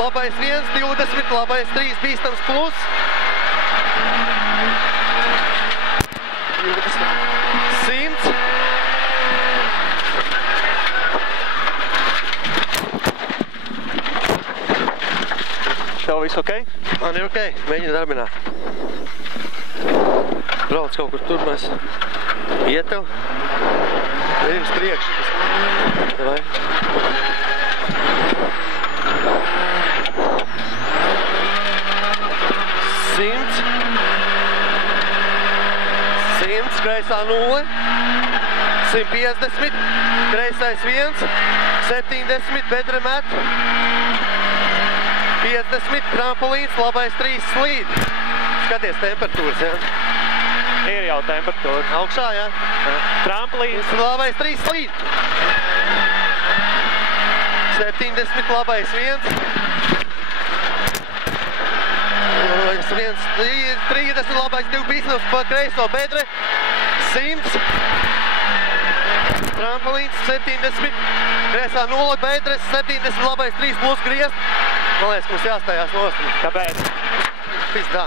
labais 1, 20, labais 3, bīstams plus. 100. Tev viss ok? Man ir ok, mēģina darbināt. Brauc kaut kur tur mēs ietev. Ir uz priekšu. Vai? 100, kreisā 0, 150, kreisais 1, 70, bedre met, 50, trampolīns, labais 3 slīd. Skaties temperatūras, jā? Ir jau temperatūra. Augšā, jā? Trampolīns. Labais 3 slīd. 70, labais 1. 30, labais 2 bīstams pa kreiso bedre. 100. Trampolīns 70. Kreisā 0, bedres 70, labais 3 plus griezt. Man liekas, ka mums jāstājās nost. Kāpēc? Pizdā.